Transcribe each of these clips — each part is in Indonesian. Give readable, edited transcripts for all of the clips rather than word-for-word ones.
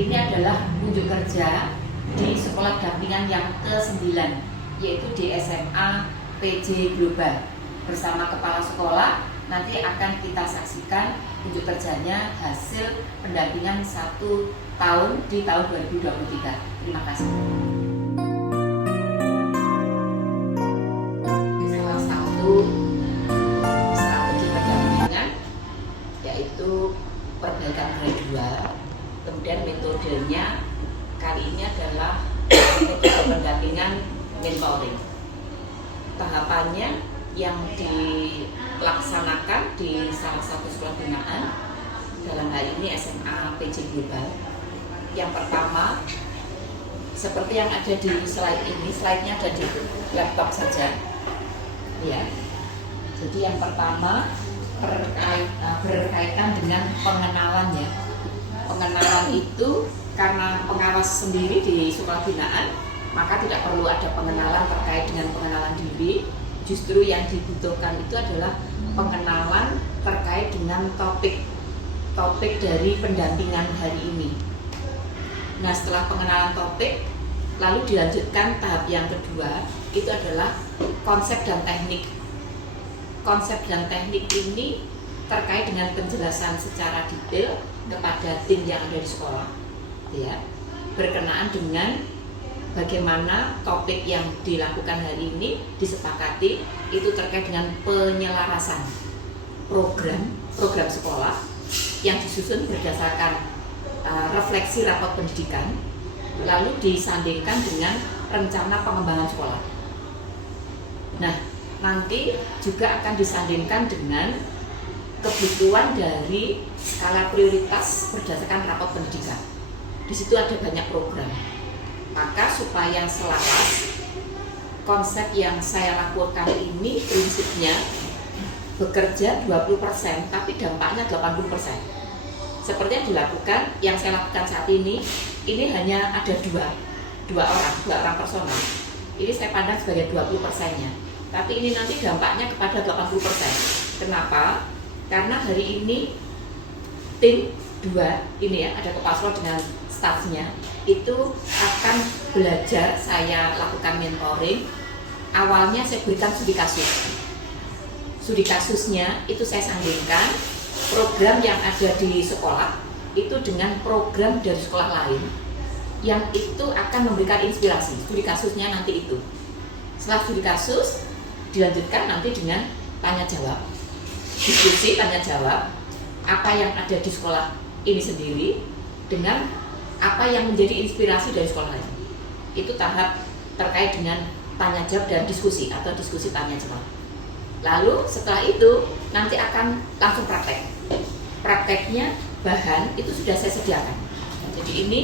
Ini adalah unjuk kerja di sekolah dampingan yang ke-9, yaitu di SMA PJ Global. Bersama kepala sekolah, nanti akan kita saksikan unjuk kerjanya hasil pendampingan 1 tahun di tahun 2023. Terima kasih. Salah satu strategi pendampingan yaitu perbaikan gradual. Kemudian metodenya kali ini adalah metode pendampingan mentoring. Tahapannya yang dilaksanakan di salah satu sekolah binaan, dalam hal ini SMA PJ Global. Yang pertama, seperti yang ada di slide ini, slide-nya ada di laptop saja. Ya. Jadi yang pertama berkaitan dengan pengenalan ya. Pengenalan itu karena pengawas sendiri di sekolah binaan, maka tidak perlu ada pengenalan terkait dengan pengenalan diri. Justru yang dibutuhkan itu adalah pengenalan terkait dengan topik dari pendampingan hari ini. Nah, setelah pengenalan topik, lalu dilanjutkan tahap yang kedua, itu adalah konsep dan teknik. Konsep dan teknik ini terkait dengan penjelasan secara detail kepada tim yang ada di sekolah, ya, berkenaan dengan bagaimana topik yang dilakukan hari ini disepakati itu terkait dengan penyelarasan program sekolah yang disusun berdasarkan refleksi rapot pendidikan, lalu disandingkan dengan rencana pengembangan sekolah. Nah, nanti juga akan disandingkan dengan kebutuhan dari skala prioritas berdasarkan rapot pendidikan. Di situ ada banyak program. Maka supaya selaras, konsep yang saya lakukan ini prinsipnya bekerja 20% tapi dampaknya 80%. Seperti yang dilakukan, yang saya lakukan saat ini hanya ada dua orang personal. Ini saya pandang sebagai 20%-nya. Tapi ini nanti dampaknya kepada 80%. Kenapa? Karena hari ini tim 2 ini ya, ada kepala sekolah dengan stafnya, itu akan belajar, saya lakukan mentoring. Awalnya saya berikan studi kasus. Studi kasusnya itu saya sandingkan program yang ada di sekolah itu dengan program dari sekolah lain yang itu akan memberikan inspirasi. Studi kasusnya nanti itu. Setelah studi kasus dilanjutkan nanti dengan tanya jawab. Diskusi tanya jawab apa yang ada di sekolah ini sendiri dengan apa yang menjadi inspirasi dari sekolah lain. Itu tahap terkait dengan tanya jawab dan diskusi atau diskusi tanya jawab. Lalu setelah itu nanti akan langsung praktek. Prakteknya bahan itu sudah saya sediakan. Jadi ini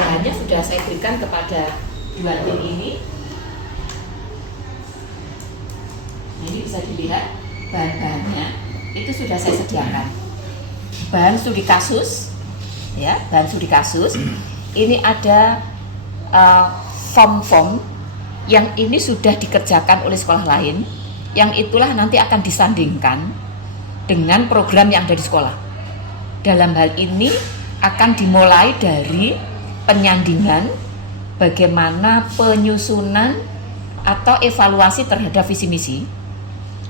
bahannya sudah saya berikan kepada 2 tim ini. Nah, ini bisa dilihat bahan-bahannya itu sudah saya sediakan. Bahan studi kasus, ya, bahan studi kasus. Ini ada form-form yang ini sudah dikerjakan oleh sekolah lain, yang itulah nanti akan disandingkan dengan program yang ada di sekolah. Dalam hal ini akan dimulai dari penyandingan, bagaimana penyusunan atau evaluasi terhadap visi misi.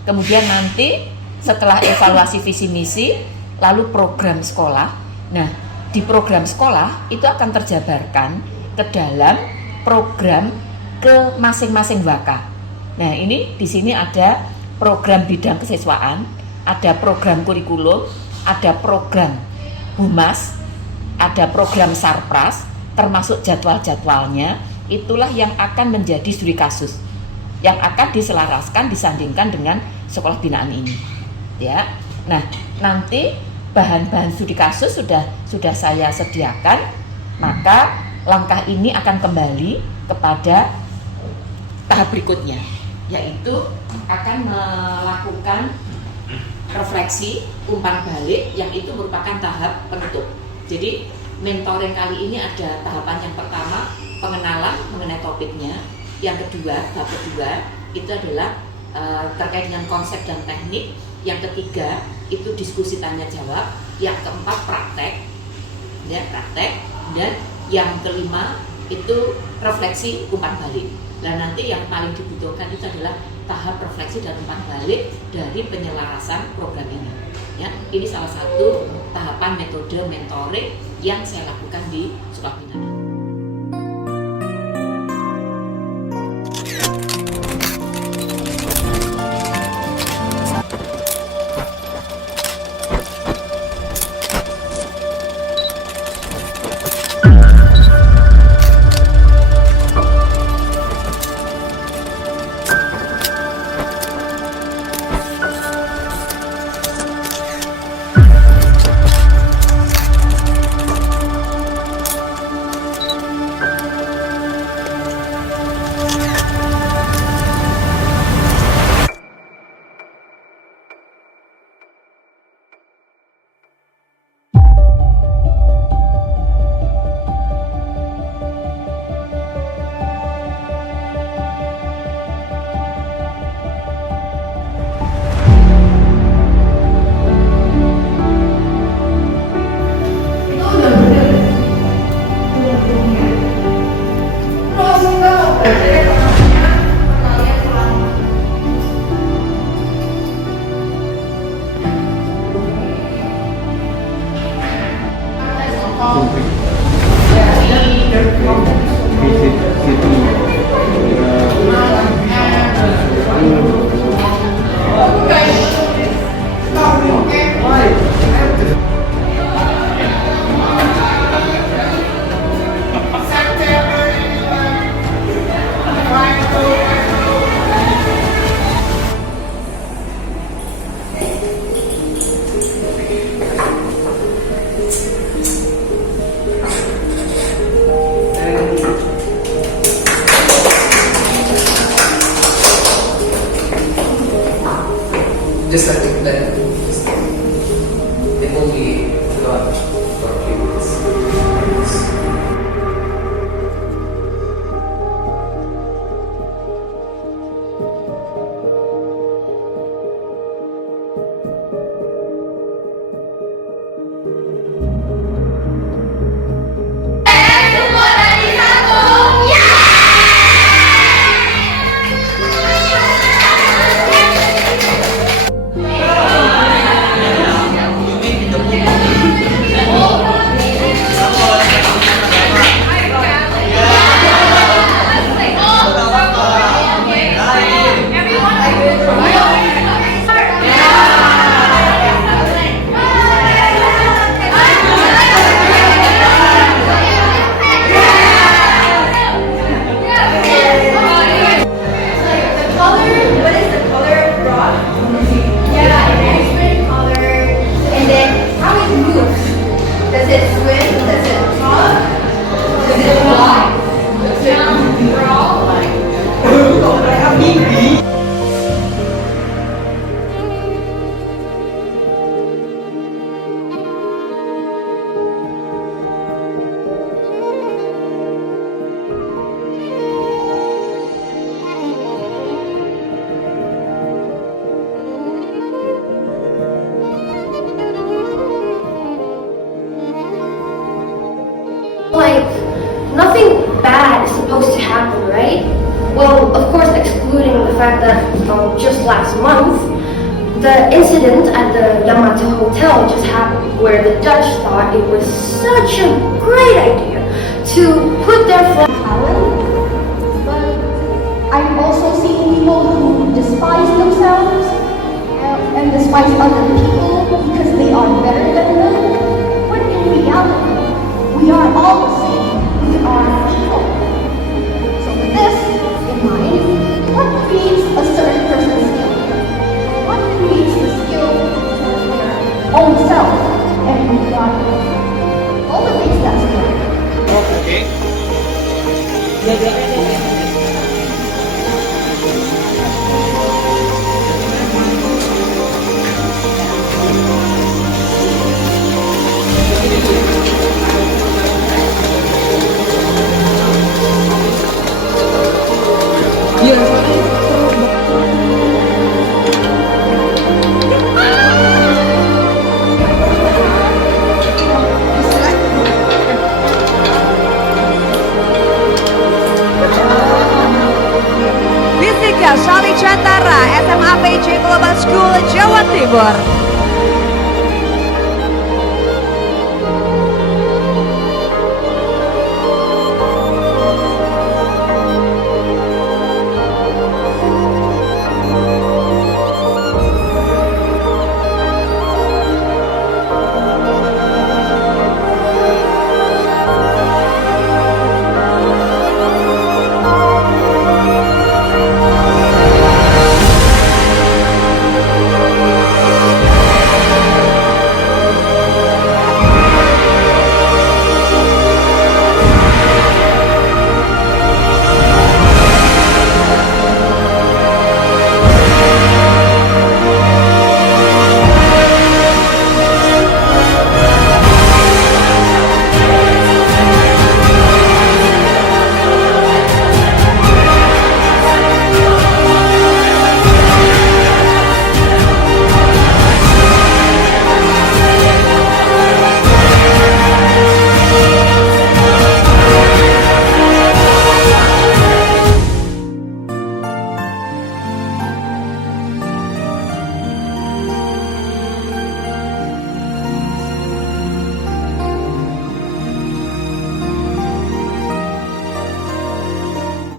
Kemudian nanti setelah evaluasi visi misi, lalu program sekolah. Nah, di program sekolah itu akan terjabarkan ke dalam program ke masing-masing waka. Nah, ini di sini ada program bidang kesiswaan, ada program kurikulum, ada program humas, ada program sarpras, termasuk jadwal-jadwalnya. Itulah yang akan menjadi studi kasus yang akan diselaraskan, disandingkan dengan sekolah binaan ini. Ya, nah nanti bahan-bahan studi kasus sudah saya sediakan, maka langkah ini akan kembali kepada tahap berikutnya, yaitu akan melakukan refleksi umpan balik yang itu merupakan tahap penutup. Jadi mentoring kali ini ada tahapan yang pertama pengenalan mengenai topiknya, yang kedua tahap kedua itu adalah terkait dengan konsep dan teknik. Yang ketiga itu diskusi tanya jawab, yang keempat praktek, ya praktek. Dan yang kelima itu refleksi umpan balik. Nah nanti yang paling dibutuhkan itu adalah tahap refleksi dan umpan balik dari penyelarasan program ini. Ya, ini salah satu tahapan metode mentoring yang saya lakukan di sekolah binaan. Just I think that it will be not for kids. Like, nothing bad is supposed to happen, right? Well, of course, excluding the fact that just last month, the incident at the Yamato Hotel just happened, where the Dutch thought it was such a great idea to put their flag. But I've also seen people who despise themselves and despise other people because they are better than them. But in reality, we are all the same. We are equal. So with this in mind, what creates a certain person's skill? What creates the skill towards their own self and what cultivates that skill? Okay. Bor.